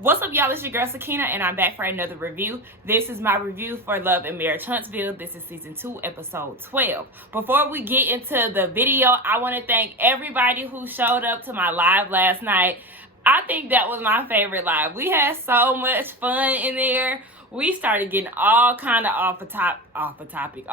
What's up, y'all? It's your girl Sakina, and I'm back for another review. This is my review for Love and Marriage Huntsville. This is season 2, episode 12. Before we get into the video, I want to thank everybody who showed up to my live last night. I think that was my favorite live. We had so much fun in there. We started getting all kind of off topic.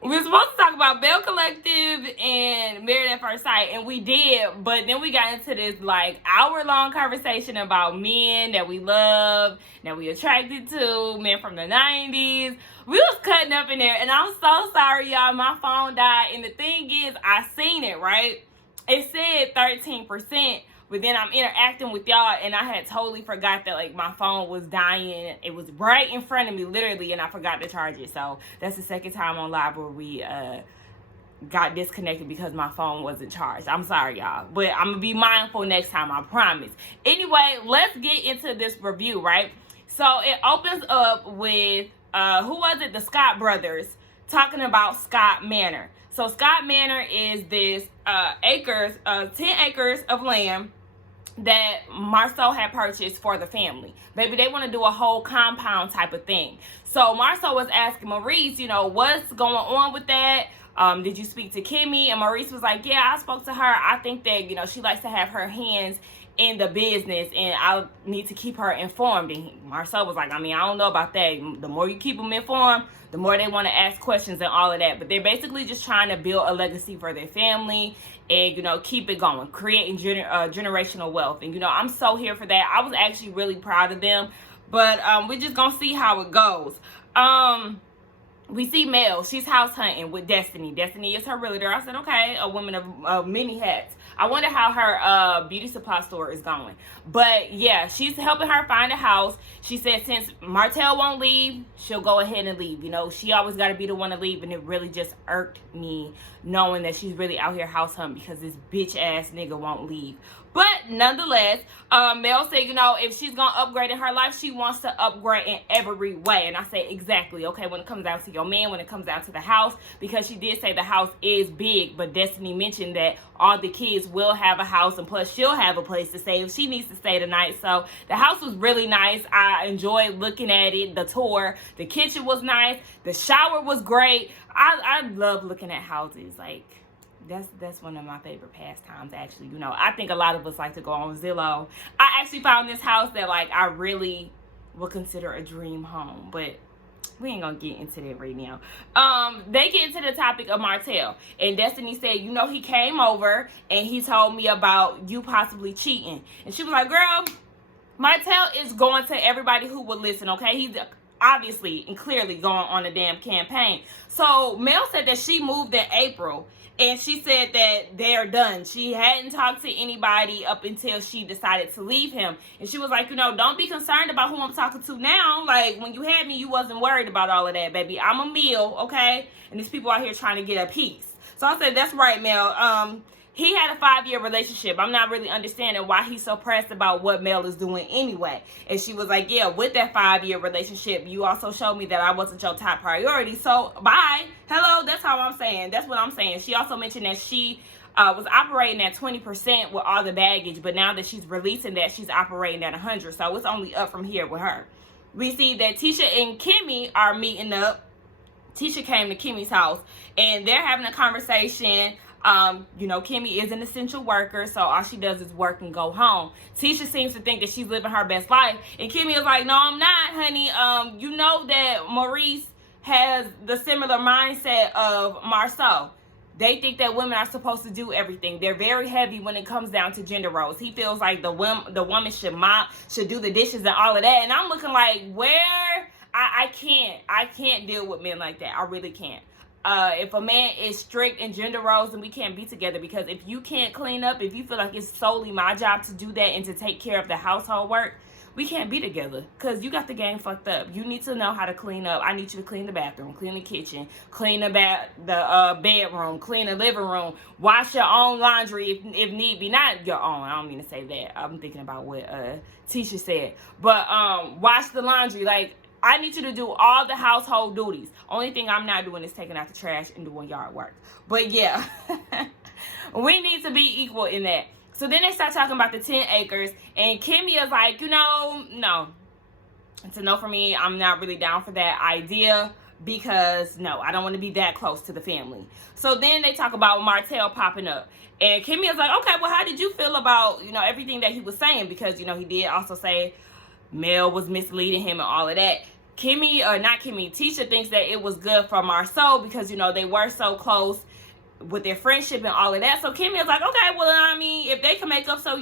We were supposed to talk about Bell Collective and Married at First Sight, and we did, but then we got into this like hour-long conversation about men that we love, that we attracted to, men from the 90s. We was cutting up in there, and I'm so sorry, y'all. My phone died, and the thing is, I seen it, right? It said 13%. But then I'm interacting with y'all, and I had totally forgot that, like, my phone was dying. It was right in front of me, literally, and I forgot to charge it. So that's the second time on live where we got disconnected because my phone wasn't charged. I'm sorry, y'all. But I'm going to be mindful next time, I promise. Anyway, let's get into this review, right? So it opens up with, who was it? The Scott brothers talking about Scott Manor. So Scott Manor is this 10 acres of land that Marceau had purchased for the family. Baby, they want to do a whole compound type of thing. So Marceau was asking Maurice, you know, what's going on with that? Did you speak to Kimmy? And Maurice was like, yeah, I spoke to her. I think that, you know, she likes to have her hands in the business, and I need to keep her informed. And Marceau was like, I mean, I don't know about that. The more you keep them informed, the more they want to ask questions and all of that. But they're basically just trying to build a legacy for their family and, you know, keep it going, creating generational wealth. And, you know, I'm so here for that. I was actually really proud of them. But we're just going to see how it goes. We see Mel. She's house hunting with Destiny. Destiny is her realtor. I said, okay, a woman of many hats. I wonder how her beauty supply store is going. But, yeah, she's helping her find a house. She said since Martell won't leave, she'll go ahead and leave. You know, she always got to be the one to leave, and it really just irked me knowing that she's really out here house hunting because this bitch-ass nigga won't leave. But, nonetheless, Mel said, you know, if she's going to upgrade in her life, she wants to upgrade in every way. And I say, exactly, okay, when it comes down to your man, when it comes down to the house, because she did say the house is big, but Destiny mentioned that all the kids will have a house, and plus she'll have a place to stay if she needs to stay tonight. So the house was really nice. I enjoyed looking at it, the tour. The kitchen was nice. The shower was great. I love looking at houses. Like, that's one of my favorite pastimes, actually. You know, I think a lot of us like to go on Zillow. I actually found this house that, like, I really would consider a dream home, but we ain't gonna get into that right now. They get into the topic of Martell, and Destiny said, you know, he came over and he told me about you possibly cheating. And she was like, girl, Martell is going to everybody who would listen, okay? He's obviously and clearly going on a damn campaign. So Mel said that she moved in April, and she said that they're done. She hadn't talked to anybody up until she decided to leave him. And she was like, you know, don't be concerned about who I'm talking to now. Like, when you had me, you wasn't worried about all of that, baby. I'm a meal, okay? And these people out here trying to get a piece. So I said, that's right, Mel. He had a 5-year relationship. I'm not really understanding why he's so pressed about what Mel is doing anyway. And she was like, yeah, with that 5-year relationship, you also showed me that I wasn't your top priority. So, bye. Hello, that's how I'm saying. That's what I'm saying. She also mentioned that she was operating at 20% with all the baggage. But now that she's releasing that, she's operating at 100. So, it's only up from here with her. We see that Tisha and Kimmy are meeting up. Tisha came to Kimmy's house, and they're having a conversation. You know, Kimmy is an essential worker, so all she does is work and go home. Tisha seems to think that she's living her best life, and Kimmy is like, no, I'm not, honey. You know that Maurice has the similar mindset of Marceau. They think that women are supposed to do everything. They're very heavy when it comes down to gender roles. He feels like the woman should mop, should do the dishes and all of that, and I'm looking like, where? I can't deal with men like that. I really can't. If a man is strict in gender roles, then we can't be together, because if you can't clean up, if you feel like it's solely my job to do that and to take care of the household work, we can't be together, because you got the game fucked up. You need to know how to clean up. I need you to clean the bathroom, clean the kitchen, clean the bedroom, clean the living room, wash your own laundry if need be. Not your own, I don't mean to say that. I'm thinking about what Tisha said. But wash the laundry. Like, I need you to do all the household duties. Only thing I'm not doing is taking out the trash and doing yard work. But yeah, we need to be equal in that. So then they start talking about the 10 acres, and Kimmy is like, no. It's a no for me. I'm not really down for that idea because, no, I don't want to be that close to the family. So then they talk about Martell popping up. And Kimmy is like, okay, well, how did you feel about, everything that he was saying? Because, he did also say Mel was misleading him and all of that. Tisha thinks that it was good for Marceau because, they were so close with their friendship and all of that. So Kimmy is like, okay, well, if they can make up, so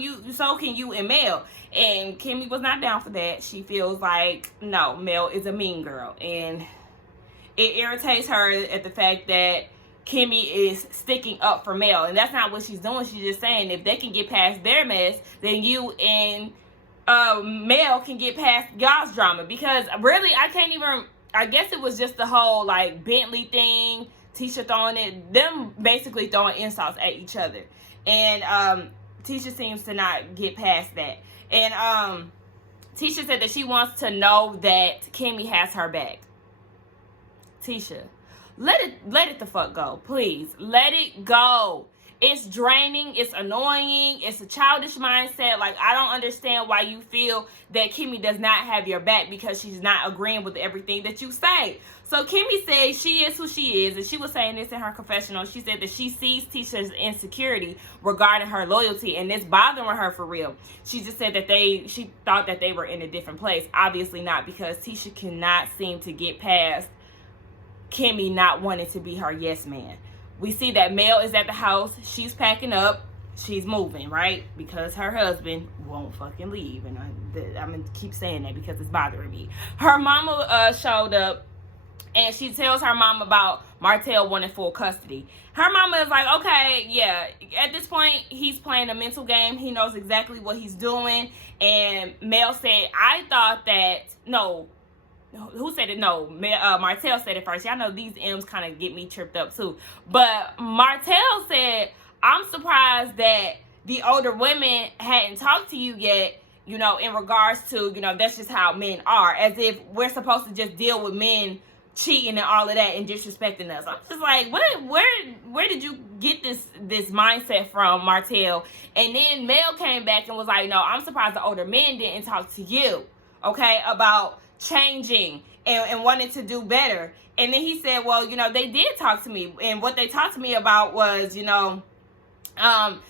can you and Mel. And Kimmy was not down for that. She feels like, no, Mel is a mean girl. And it irritates her at the fact that Kimmy is sticking up for Mel. And that's not what she's doing. She's just saying if they can get past their mess, then you and Mel can get past y'all's drama. Because really, I guess it was just the whole like Bentley thing, Tisha them basically throwing insults at each other. And Tisha seems to not get past that. And Tisha said that she wants to know that Kimmy has her back. Tisha, let it the fuck go, please. Let it go. It's draining. It's annoying. It's a childish mindset. Like, I don't understand why you feel that Kimmy does not have your back because she's not agreeing with everything that you say. So Kimmy says she is who she is, and she was saying this in her confessional. She said that she sees Tisha's insecurity regarding her loyalty, and it's bothering her for real. She just said that she thought that they were in a different place. Obviously not, because Tisha cannot seem to get past Kimmy not wanting to be her yes man. We see that Mel is at the house. She's packing up. She's moving, right? Because her husband won't fucking leave. And I'm going to keep saying that because it's bothering me. Her mama showed up, and she tells her mom about Martell wanting full custody. Her mama is like, okay, yeah. At this point, he's playing a mental game. He knows exactly what he's doing. And Mel said, I thought that, no. Who said it? No, Martell said it first. Y'all know these M's kind of get me tripped up too. But Martell said, I'm surprised that the older women hadn't talked to you yet, in regards to, that's just how men are. As if we're supposed to just deal with men cheating and all of that and disrespecting us. I'm just like, where did you get this mindset from, Martell? And then Mel came back and was like, no, I'm surprised the older men didn't talk to you, okay, about changing and wanting to do better. And then he said, well, they did talk to me, and what they talked to me about was,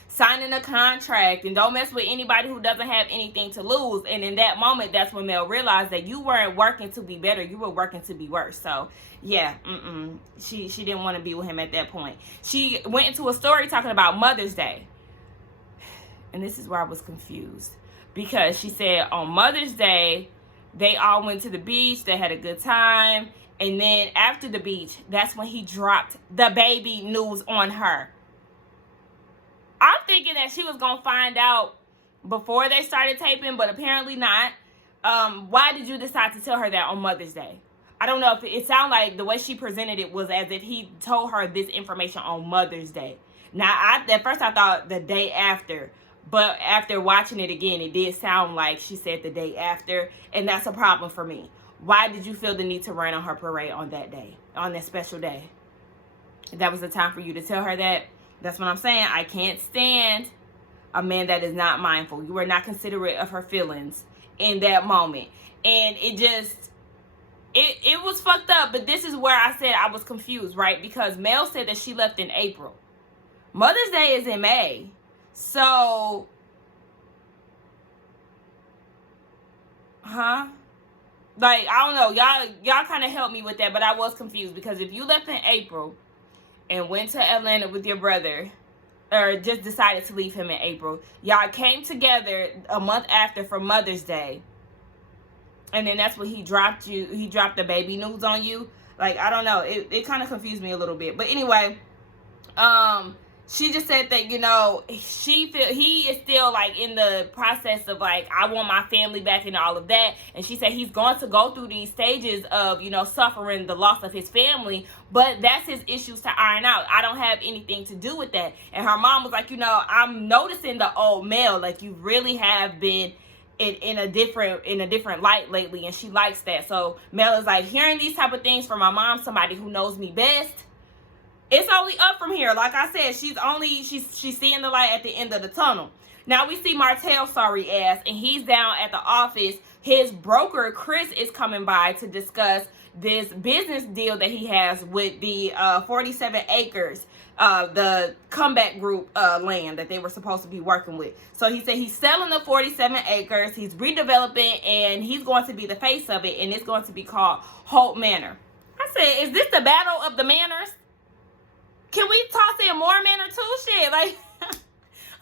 signing a contract and don't mess with anybody who doesn't have anything to lose. And in that moment, that's when Mel realized that you weren't working to be better, you were working to be worse. So yeah, she didn't want to be with him at that point. She went into a story talking about Mother's Day, and this is where I was confused, because she said on Mother's Day they all went to the beach, they had a good time, and then after the beach, that's when he dropped the baby news on her. I'm thinking that she was going to find out before they started taping, but apparently not. Why did you decide to tell her that on Mother's Day? I don't know if it sounded like the way she presented it was as if he told her this information on Mother's Day. Now, at first I thought the day after, but after watching it again, it did sound like she said the day after, and that's a problem for me. Why did you feel the need to rain on her parade on that day, on that special day? That was the time for you to tell her that. That's what I'm saying. I can't stand a man that is not mindful. You are not considerate of her feelings in that moment. And it was fucked up, but this is where I said I was confused, right? Because Mel said that she left in April. Mother's Day is in May. So, like, I don't know. Y'all kind of helped me with that, but I was confused, because if you left in April and went to Atlanta with your brother, or just decided to leave him in April, y'all came together a month after for Mother's Day, and then that's when he dropped the baby news on you. Like, I don't know. It kind of confused me a little bit. But anyway, she just said that, he is still, like, in the process of, like, I want my family back and all of that. And she said he's going to go through these stages of, suffering the loss of his family. But that's his issues to iron out. I don't have anything to do with that. And her mom was like, I'm noticing the old Mel. Like, you really have been in a different light lately. And she likes that. So Mel is like, hearing these type of things from my mom, somebody who knows me best, it's only up from here. Like I said, she's seeing the light at the end of the tunnel. Now we see Martell sorry ass, and he's down at the office. His broker, Chris, is coming by to discuss this business deal that he has with the 47 acres, the Comeback Group land that they were supposed to be working with. So he said he's selling the 47 acres, he's redeveloping, and he's going to be the face of it, and it's going to be called Holt Manor. I said, is this the battle of the manors? Can we toss in more manor too? Shit, like...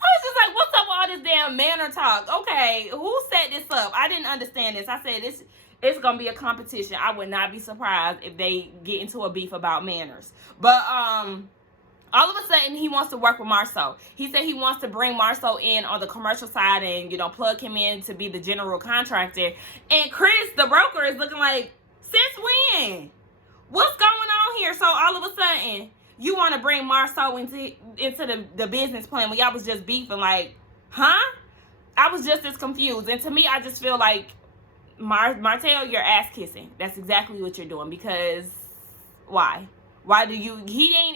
I was just like, what's up with all this damn manor talk? Okay, who set this up? I didn't understand this. I said, it's going to be a competition. I would not be surprised if they get into a beef about manners. But all of a sudden, he wants to work with Marceau. He said he wants to bring Marceau in on the commercial side and, you know, plug him in to be the general contractor. And Chris, the broker, is looking like, since when? What's going on here? So all of a sudden... you want to bring Marceau into the business plan when y'all was just beefing, like, huh? I was just as confused. And to me, I just feel like, Martell, you're ass kissing. That's exactly what you're doing, because why? Why do you,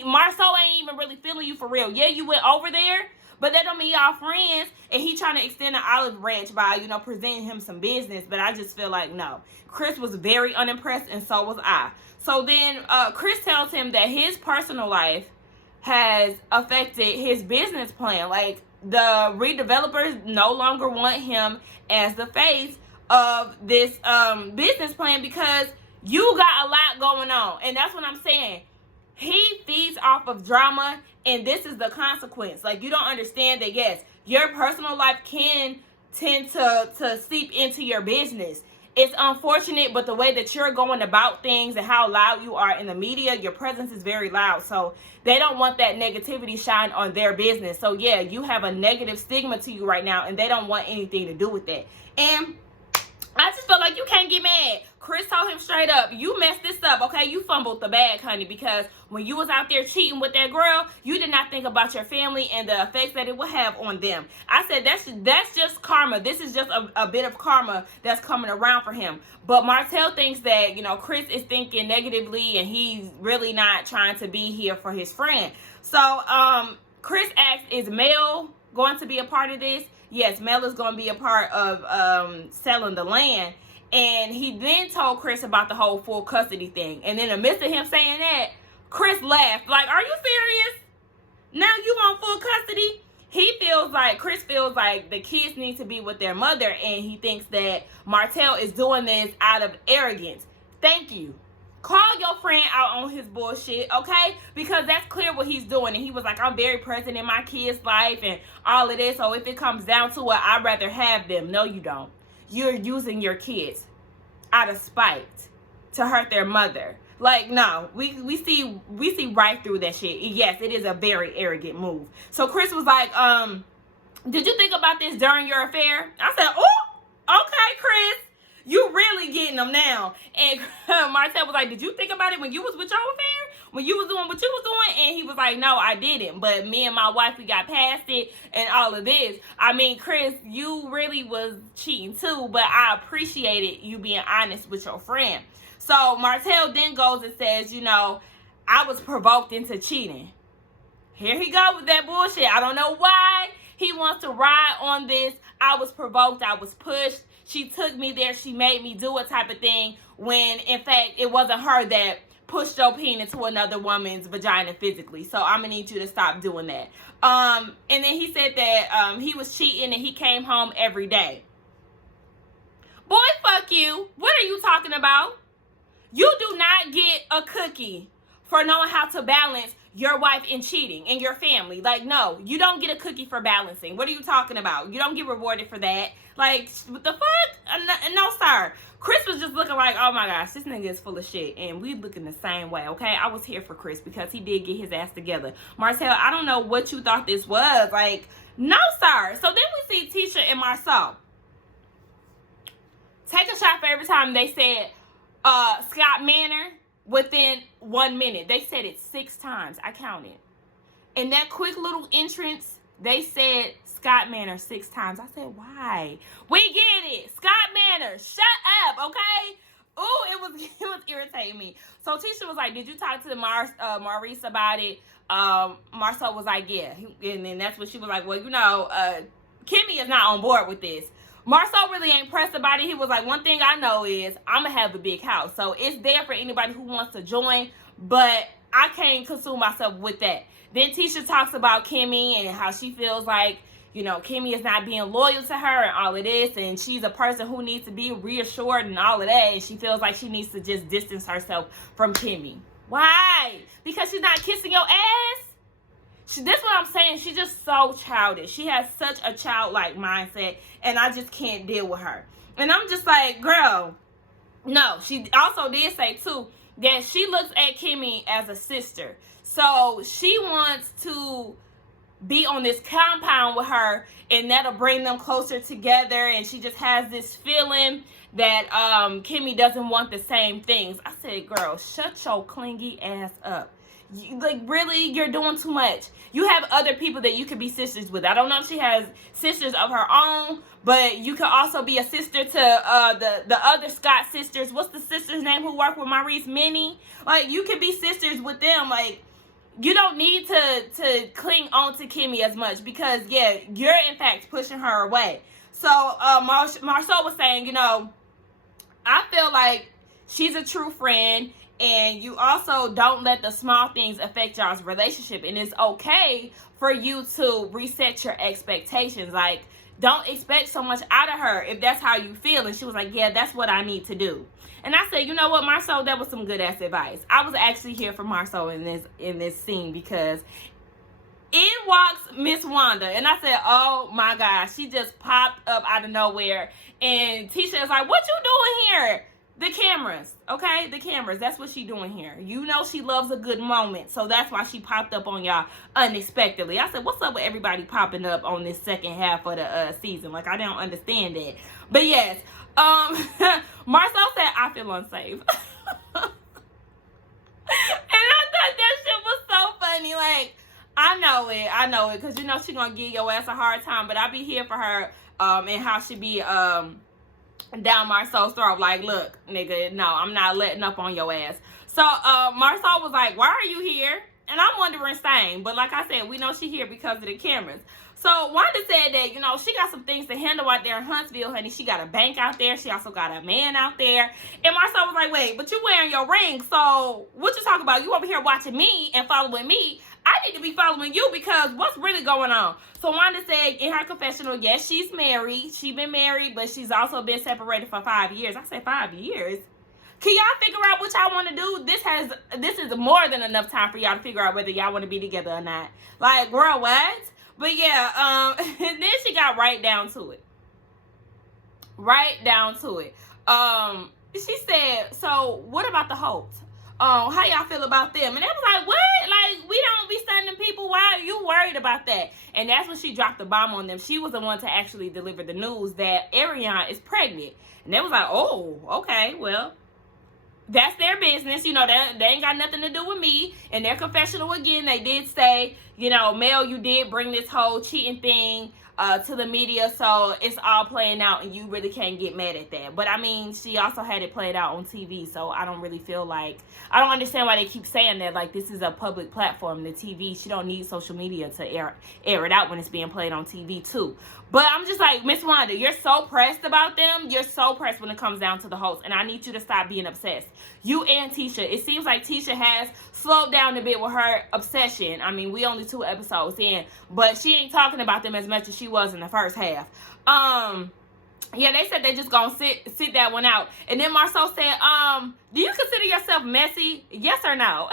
Marceau ain't even really feeling you for real. Yeah, you went over there, but that don't mean y'all friends, and he trying to extend the olive branch by, you know, presenting him some business, but I just feel like, no. Chris was very unimpressed, and so was I. So then Chris tells him that his personal life has affected his business plan. Like, the redevelopers no longer want him as the face of this business plan because you got a lot going on. And that's what I'm saying. He feeds off of drama, and this is the consequence. Like, you don't understand that, yes, your personal life can tend to seep into your business. It's unfortunate, but the way that you're going about things and how loud you are in the media, your presence is very loud. So they don't want that negativity shine on their business. So yeah, you have a negative stigma to you right now, and they don't want anything to do with that. And I just feel like you can't get mad. Chris told him straight up, you messed this up, okay? You fumbled the bag, honey, because when you was out there cheating with that girl, you did not think about your family and the effects that it would have on them. I said, that's just karma. This is just a bit of karma that's coming around for him. But Martell thinks that, you know, Chris is thinking negatively, and he's really not trying to be here for his friend. So Chris asked, is Mel going to be a part of this? Yes, Mel is going to be a part of selling the land. And he then told Chris about the whole full custody thing. And in the midst of him saying that, Chris laughed. Like, are you serious? Now you want full custody? Chris feels like the kids need to be with their mother. And he thinks that Martell is doing this out of arrogance. Thank you. Call your friend out on his bullshit, okay? Because that's clear what he's doing. And he was like, I'm very present in my kid's life and all of this. So if it comes down to it, I'd rather have them. No, you don't. You're using your kids out of spite to hurt their mother. Like, no, we see right through that shit. Yes, it is a very arrogant move. So Chris was like, did you think about this during your affair? I said, oh, okay, Chris. You really getting them now. And Martell was like, did you think about it when you was with your affair? When you was doing what you was doing? And he was like, no, I didn't. But me and my wife, we got past it and all of this. I mean, Chris, you really was cheating too. But I appreciated you being honest with your friend. So Martell then goes and says, you know, I was provoked into cheating. Here he goes with that bullshit. I don't know why he wants to ride on this. I was provoked. I was pushed. She took me there. She made me do it type of thing, when in fact it wasn't her that pushed your penis into another woman's vagina physically. So I'm gonna need you to stop doing that. And then he said that he was cheating and he came home every day. Boy, fuck you. What are you talking about? You do not get a cookie for knowing how to balance your wife in cheating and your family. Like, no, you don't get a cookie for balancing. What are you talking about? You don't get rewarded for that. Like, what the fuck? No, sir. Chris was just looking like, oh my gosh, this nigga is full of shit. And we looking the same way, okay? I was here for Chris because he did get his ass together. Martell, I don't know what you thought this was. Like, no, sir. So then we see Tisha and Marceau take a shot for every time they said Scott Manor within 1 minute. They said it 6 times. I counted. In that quick little entrance, they said Scott Manor 6 times. I said, why? We get it. Scott Manor, shut up, okay? Ooh, it was irritating me. So Tisha was like, did you talk to Maurice about it? Marceau was like, yeah. And then that's when she was like, well, you know, Kimmy is not on board with this. Marcel really ain't pressed about it. He was like, one thing I know is I'm going to have a big house. So it's there for anybody who wants to join, but I can't consume myself with that. Then Tisha talks about Kimmy and how she feels like, you know, Kimmy is not being loyal to her and all of this, and she's a person who needs to be reassured and all of that, and she feels like she needs to just distance herself from Kimmy. Why? Because she's not kissing your ass? This what I'm saying. She's just so childish. She has such a childlike mindset, and I just can't deal with her. And I'm just like, girl, no. She also did say, too, that she looks at Kimmy as a sister. So she wants to be on this compound with her, and that'll bring them closer together. And she just has this feeling that Kimmy doesn't want the same things. I said, girl, shut your clingy ass up. Like, really, you're doing too much. You have other people that you could be sisters with. I don't know if she has sisters of her own, but you could also be a sister to the other Scott sisters. What's the sister's name who work with Maurice? Minnie? Like, you could be sisters with them. Like, you don't need to cling on to Kimmy as much because, yeah, you're, in fact, pushing her away. So, Marcel was saying, you know, I feel like she's a true friend. And you also don't let the small things affect y'all's relationship. And it's okay for you to reset your expectations. Like, don't expect so much out of her if that's how you feel. And she was like, yeah, that's what I need to do. And I said, you know what, Marcel, that was some good ass advice. I was actually here for Marcel in this scene because in walks Miss Wanda. And I said, oh my gosh, she just popped up out of nowhere. And Tisha is like, what you doing here? The cameras, okay? The cameras. That's what she doing here. You know she loves a good moment. So that's why she popped up on y'all unexpectedly. I said, what's up with everybody popping up on this second half of the season? Like, I don't understand that. But yes, Marcel said, I feel unsafe. And I thought that shit was so funny. Like, I know it. Because, you know, she gonna give your ass a hard time. But I be here for her and how she be... down Marcel's throat, like, look, nigga, no, I'm not letting up on your ass. So Marcel was like, why are you here? And I'm wondering same, but like I said, we know she here because of the cameras. So Wanda said that, you know, she got some things to handle out there in Huntsville, honey. She got a bank out there. She also got a man out there. And Marcel was like, wait, but you wearing your ring, so what you talking about? You over here watching me and following me. I need to be following you because what's really going on? So Wanda said in her confessional, yes, she's married. She's been married, but she's also been separated for 5 years. I said 5 years? Can y'all figure out what y'all want to do? This is more than enough time for y'all to figure out whether y'all want to be together or not. Like, girl, what? But yeah, and then she got right down to it. Right down to it. She said, so what about the Holts? How y'all feel about them? And they was like, what? Like, we don't be sending people. Why are you worried about that? And that's when she dropped the bomb on them. She was the one to actually deliver the news that Ariane is pregnant. And they was like, oh, okay, well, that's their business. You know, they ain't got nothing to do with me. And their confessional, again, they did say, you know, Mel, you did bring this whole cheating thing to the media, so it's all playing out and you really can't get mad at that. But I mean, she also had it played out on TV, so I don't really feel like, I don't understand why they keep saying that. Like, this is a public platform, the TV. She don't need social media to air it out when it's being played on TV too. But I'm just like, Miss Wanda, you're so pressed about them. You're so pressed when it comes down to the host, and I need you to stop being obsessed. You and Tisha. It seems like Tisha has slowed down a bit with her obsession. I mean, we only 2 episodes in, but she ain't talking about them as much as she was in the first half. Yeah, they said they just gonna sit that one out. And then Marcel said, do you consider yourself messy? Yes or no?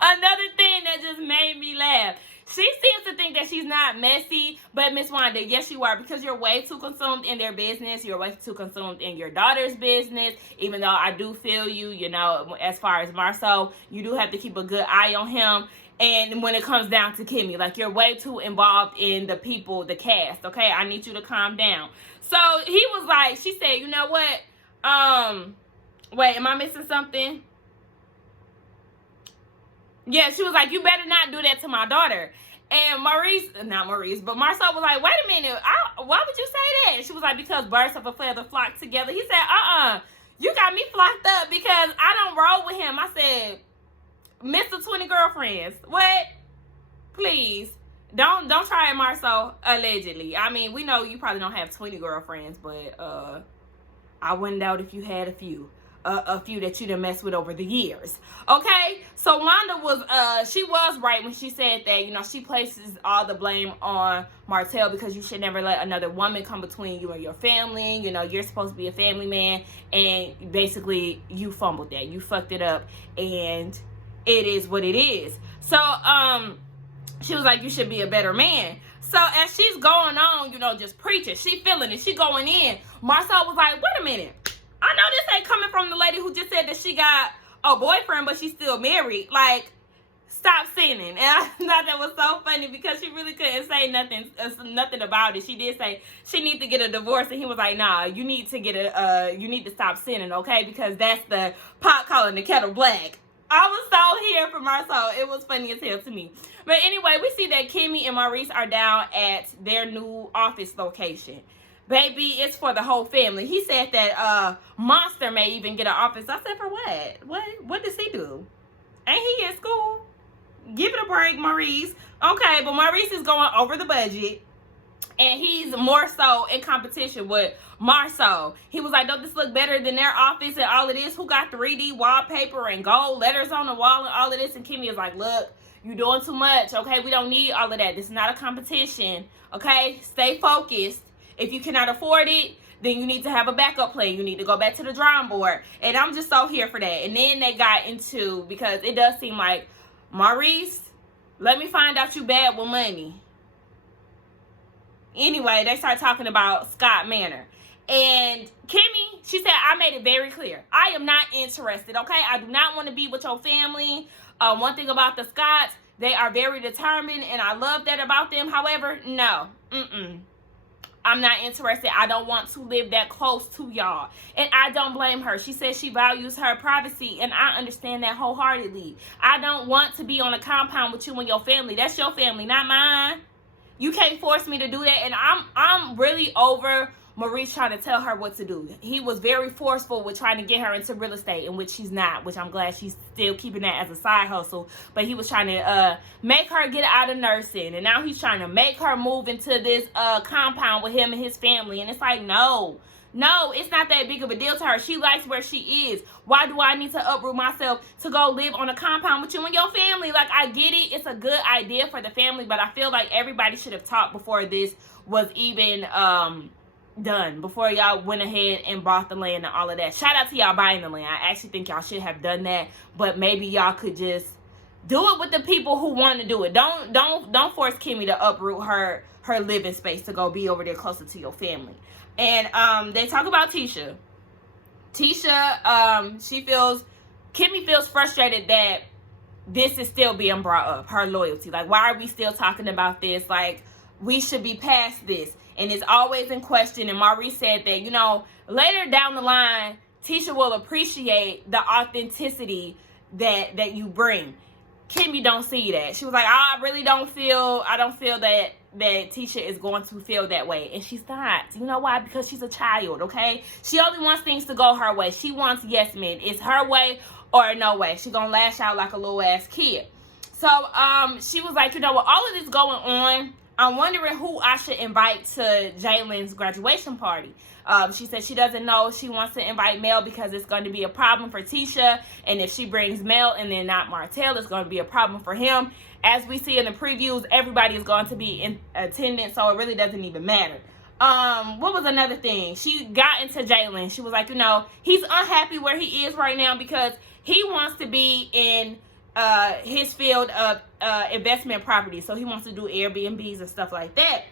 Another thing that just made me laugh. She seems to think that she's not messy, but Miss Wanda, yes, you are, because you're way too consumed in their business. You're way too consumed in your daughter's business, even though I do feel you, you know, as far as Marcel, you do have to keep a good eye on him. And when it comes down to Kimmy, like, you're way too involved in the people, the cast, okay? I need you to calm down. So he was like, she said, you know what? Wait, am I missing something? Yeah, she was like, you better not do that to my daughter. And but Marcel was like, wait a minute, why would you say that? And she was like, because birds of a feather flock together. He said, you got me flocked up because I don't roll with him. I said, Mr. 20 Girlfriends, what? Please. Don't try it, Marcel. Allegedly. I mean, we know you probably don't have 20 girlfriends, but I wouldn't doubt if you had a few that you done messed with over the years. Okay, so Wanda was she was right when she said that, you know, she places all the blame on Martell because you should never let another woman come between you and your family. You know, you're supposed to be a family man, and basically you fumbled that, you fucked it up, and it is what it is. So she was like, you should be a better man. So as she's going on, you know, just preaching, she feeling it, she going in, Marcel was like, wait a minute, I know this ain't coming from the lady who just said that she got a boyfriend, but she's still married. Like, stop sinning. And I thought that was so funny because she really couldn't say nothing about it. She did say she needs to get a divorce, and he was like, nah, you need to you need to stop sinning, okay? Because that's the pot calling the kettle black. I was so here for Marcel. It was funny as hell to me. But anyway, we see that Kimmy and Maurice are down at their new office location. Baby, it's for the whole family. He said that Monster may even get an office. I said, for what? What does he do? Ain't he in school? Give it a break, Maurice. Okay, but Maurice is going over the budget, and he's more so in competition with Marceau. He was like, don't this look better than their office and all of this? Who got 3D wallpaper and gold letters on the wall and all of this? And Kimmy is like, look, you're doing too much, okay? We don't need all of that. This is not a competition, okay? Stay focused. If you cannot afford it, then you need to have a backup plan. You need to go back to the drawing board. And I'm just so here for that. And then they got into, because it does seem like, Maurice, let me find out you bad with money. Anyway, they start talking about Scott Manor. And Kimmy, she said, I made it very clear. I am not interested, okay? I do not want to be with your family. One thing about the Scotts, they are very determined, and I love that about them. However, no. I'm not interested. I don't want to live that close to y'all. And I don't blame her. She says she values her privacy, and I understand that wholeheartedly. I don't want to be on a compound with you and your family. That's your family, not mine. You can't force me to do that. And I'm really over Maurice trying to tell her what to do. He was very forceful with trying to get her into real estate, in which she's not, which I'm glad she's still keeping that as a side hustle. But he was trying to make her get out of nursing, and now he's trying to make her move into this compound with him and his family. And it's like, no, it's not that big of a deal to her. She likes where she is. Why do I need to uproot myself to go live on a compound with you and your family? Like, I get it. It's a good idea for the family, but I feel like everybody should have talked before this was even done, before y'all went ahead and bought the land and all of that. Shout out to y'all buying the land. I actually think y'all should have done that, but maybe y'all could just do it with the people who want to do it. Don't force Kimmy to uproot her living space to go be over there closer to your family. And they talk about Tisha. Kimmy feels frustrated that this is still being brought up, her loyalty. Like, why are we still talking about this? Like, we should be past this. And it's always in question. And Maurice said that, you know, later down the line, Tisha will appreciate the authenticity that you bring. Kimmy don't see that. She was like, I don't feel that Tisha is going to feel that way. And she's not. You know why? Because she's a child, okay? She only wants things to go her way. She wants yes men. It's her way or no way. She's gonna lash out like a little ass kid. So she was like, you know, with all of this going on, I'm wondering who I should invite to Jalen's graduation party. She said she doesn't know. She wants to invite Mel because it's going to be a problem for Tisha. And if she brings Mel and then not Martell, it's going to be a problem for him. As we see in the previews, everybody is going to be in attendance, so it really doesn't even matter. What was another thing? She got into Jalen. She was like, you know, he's unhappy where he is right now because he wants to be in his field of investment property. So he wants to do Airbnbs and stuff like that.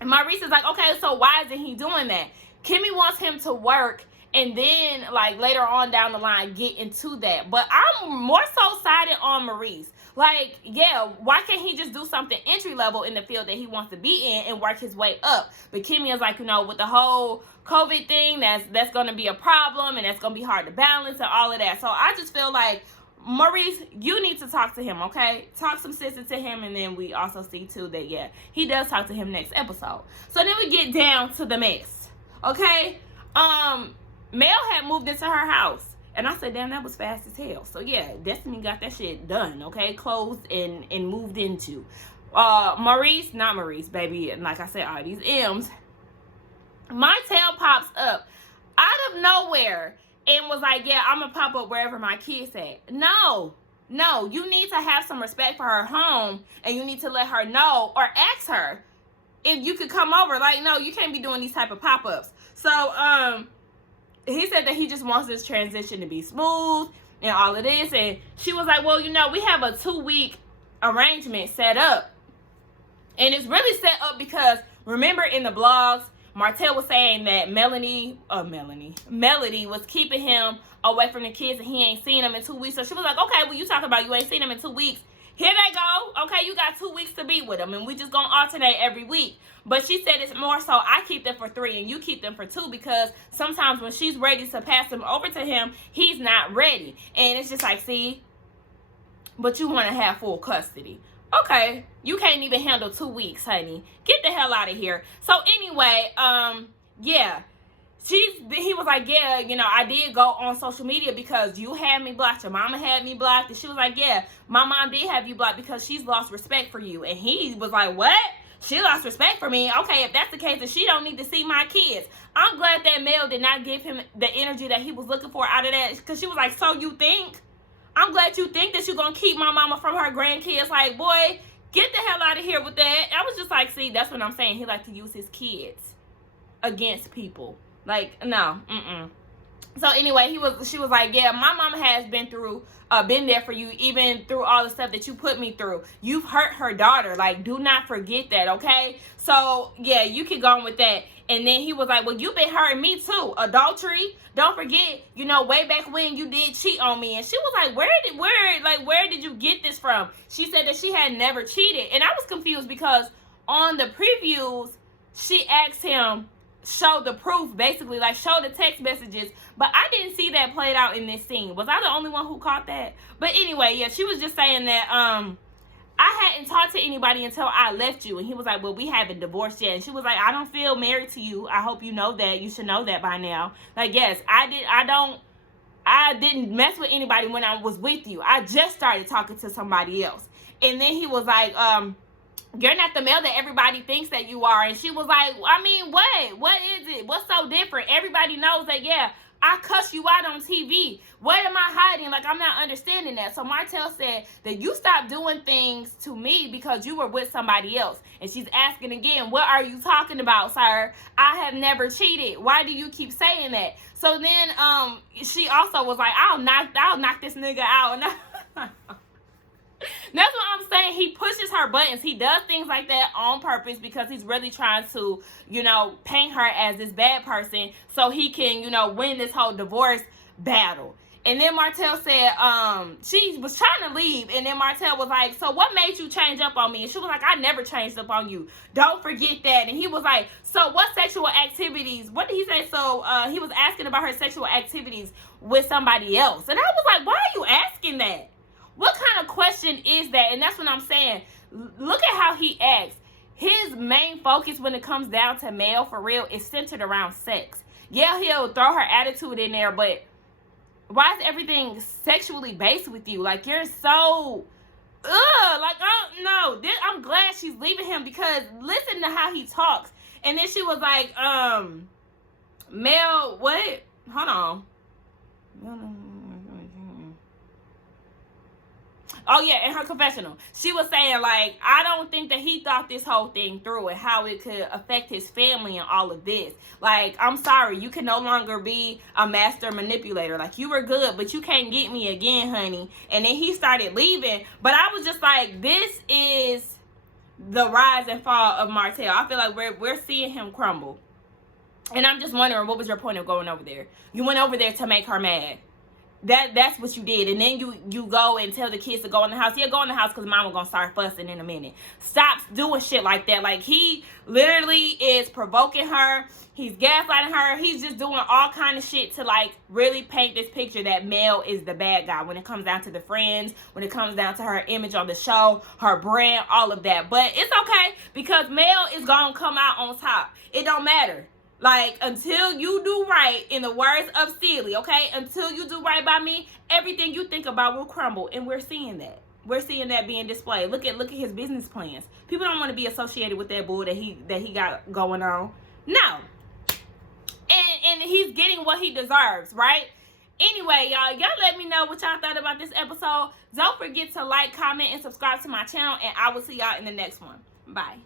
And Maurice is like, okay, so why isn't he doing that? Kimmy wants him to work and then, like, later on down the line, get into that. But I'm more so sided on Maurice. Like, yeah, why can't he just do something entry level in the field that he wants to be in and work his way up? But Kimmy is like, you know, with the whole COVID thing, that's going to be a problem and that's going to be hard to balance and all of that. So I just feel like, Maurice, you need to talk to him, okay? Talk some sense into him, and then we also see, too, that, yeah, he does talk to him next episode. So then we get down to the mess, okay? Mel had moved into her house, and I said, damn, that was fast as hell. So, yeah, Destiny got that shit done, okay? Closed and moved into. Not Maurice, baby, and like I said, all these M's. Martell pops up out of nowhere and was like, yeah, I'm gonna pop up wherever my kids at. No, you need to have some respect for her home, and you need to let her know or ask her if you could come over. Like, no, you can't be doing these type of pop-ups. So he said that he just wants this transition to be smooth and all of this. And she was like, well, we have a 2-week arrangement set up. And it's really set up because, remember in the blogs, Martell was saying that Melody was keeping him away from the kids and he ain't seen them in 2 weeks. So she was like, okay, well, you talking about you ain't seen them in 2 weeks. Here they go. Okay, you got 2 weeks to be with them, and we just gonna alternate every week. But she said it's more so I keep them for 3 and you keep them for 2, because sometimes when she's ready to pass them over to him, he's not ready. And it's just like, see, but you want to have full custody. Okay, you can't even handle 2 weeks, honey. Get the hell out of here. So anyway, yeah. He was like, yeah, I did go on social media because you had me blocked, your mama had me blocked. And she was like, yeah, my mom did have you blocked because she's lost respect for you. And he was like, what? She lost respect for me? Okay, if that's the case, then she don't need to see my kids. I'm glad that Mel did not give him the energy that he was looking for out of that, because she was like, so you think? I'm glad you think that you're going to keep my mama from her grandkids. Like, boy, get the hell out of here with that. I was just like, see, that's what I'm saying. He likes to use his kids against people. Like, no, So anyway, she was like, yeah, my mama has been there for you, even through all the stuff that you put me through. You've hurt her daughter. Like, do not forget that, okay? So, yeah, you can go on with that. And then he was like, well, you've been hurting me too. Adultery. Don't forget, way back when you did cheat on me. And she was like, where did you get this from? She said that she had never cheated. And I was confused because on the previews, she asked him, show the proof, basically, like show the text messages, but I didn't see that played out in this scene. Was I the only one who caught that? But anyway, yeah, she was just saying that I hadn't talked to anybody until I left you. And he was like, well, we haven't divorced yet. And she was like, I don't feel married to you. I hope you know that. You should know that by now. Like, yes, I didn't mess with anybody when I was with you. I just started talking to somebody else. And then he was like, you're not the Mel that everybody thinks that you are. And she was like, I mean, what? What is it? What's so different? Everybody knows that, yeah, I cuss you out on TV. What am I hiding? Like, I'm not understanding that. So Martell said that you stopped doing things to me because you were with somebody else. And she's asking again, what are you talking about, sir? I have never cheated. Why do you keep saying that? So then she also was like, I'll knock this nigga out. That's what I'm saying. He pushes her buttons. He does things like that on purpose because he's really trying to, paint her as this bad person so he can, win this whole divorce battle. And then Martell said, she was trying to leave. And then Martell was like, so what made you change up on me? And she was like, I never changed up on you. Don't forget that. And he was like, so what sexual activities? What did he say? So he was asking about her sexual activities with somebody else. And I was like, why are you asking that? What kind of question is that? And that's what I'm saying. Look at how he acts. His main focus when it comes down to Mel, for real, is centered around sex. Yeah, he'll throw her attitude in there, but why is everything sexually based with you? Like, you're so, no. I'm glad she's leaving him because listen to how he talks. And then she was like, Mel, what? Hold on. Oh, yeah, in her confessional. She was saying, like, I don't think that he thought this whole thing through and how it could affect his family and all of this. Like, I'm sorry, you can no longer be a master manipulator. Like, you were good, but you can't get me again, honey. And then he started leaving. But I was just like, this is the rise and fall of Martell. I feel like we're seeing him crumble. And I'm just wondering, what was your point of going over there? You went over there to make her mad. That's what you did. And then you go and tell the kids to go in the house. Yeah, go in the house because mama gonna start fussing in a minute. Stop doing shit like that. Like, he literally is provoking her. He's gaslighting her. He's just doing all kind of shit to, like, really paint this picture that Mel is the bad guy when it comes down to the friends, when it comes down to her image on the show, her brand, all of that. But it's okay because Mel is gonna come out on top. It don't matter. Like, until you do right, in the words of Steely, okay? Until you do right by me, everything you think about will crumble. And we're seeing that. we're seeing that being displayed. Look at his business plans. People don't want to be associated with that bull that he got going on. No. And he's getting what he deserves, right? Anyway, y'all let me know what y'all thought about this episode. Don't forget to like, comment, and subscribe to my channel, and I will see y'all in the next one. Bye.